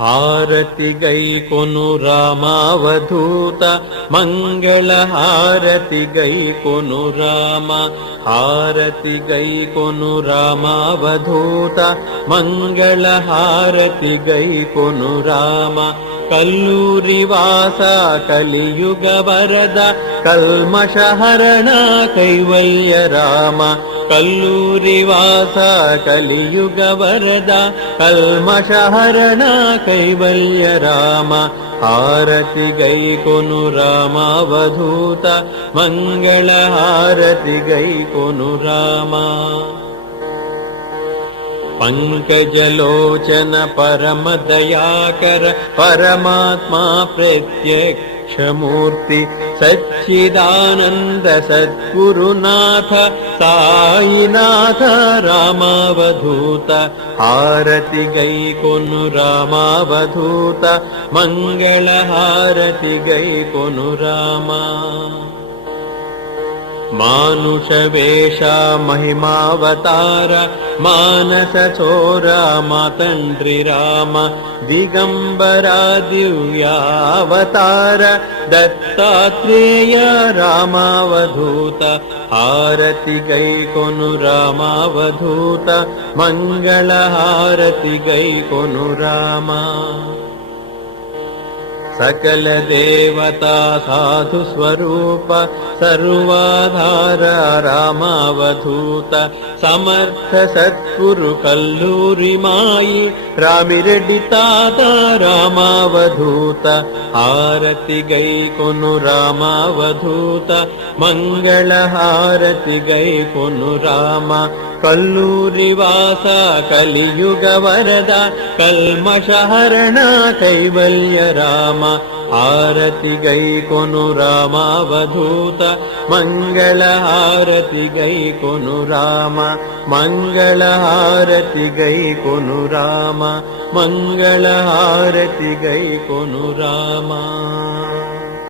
हारति गैकोनु रामावधूत मङ्गलहारति गैकोनु राम हारति गैकोनु रामावधूत मङ्गलहारति राम कल्लूरिवास कलियुगवरद कल्मषहरण कैवल्य राम कल्लूरिवास कलियुगवरद कल्मषहरण कैवल्य राम हारति गैकोनु रामावधूत मङ्गलहारति गैकोनु रामा पङ्कजलोचन परमदयाकर परमात्मा प्रत्यक्षमूर्ति सच्चिदानन्द सद्गुरुनाथ सायिनाथ रामावधूत हारति गैकोनु रामावधूत मङ्गलहारति गैकोनु रामा मानुषवेषा महिमावतार मानसचोरा मातण्ड्रि राम दिगम्बरा दिव्यावतार दत्तात्रेय रामावधूत हारति गैकोनु रामावधूत मङ्गलहारति गैकोनु रामा सकल देवता साधु स्वरूप सर्वाधार रामावधूत समर्थ सत्कुरु कल्लूरि मायि रामिरेड्डि तात रामावधूत आरति गैकोनु रामावधूत मङ्गलहारति गैकोनु राम कल्लूरिवास कलियुगवरद कल्मषहरण कैवल्य राम आरति गैकोनु रामावधूत मङ्गलहारति गैकोनु राम मङ्गलहारति गैकोनु राम मङ्गलहारति गैकोनु राम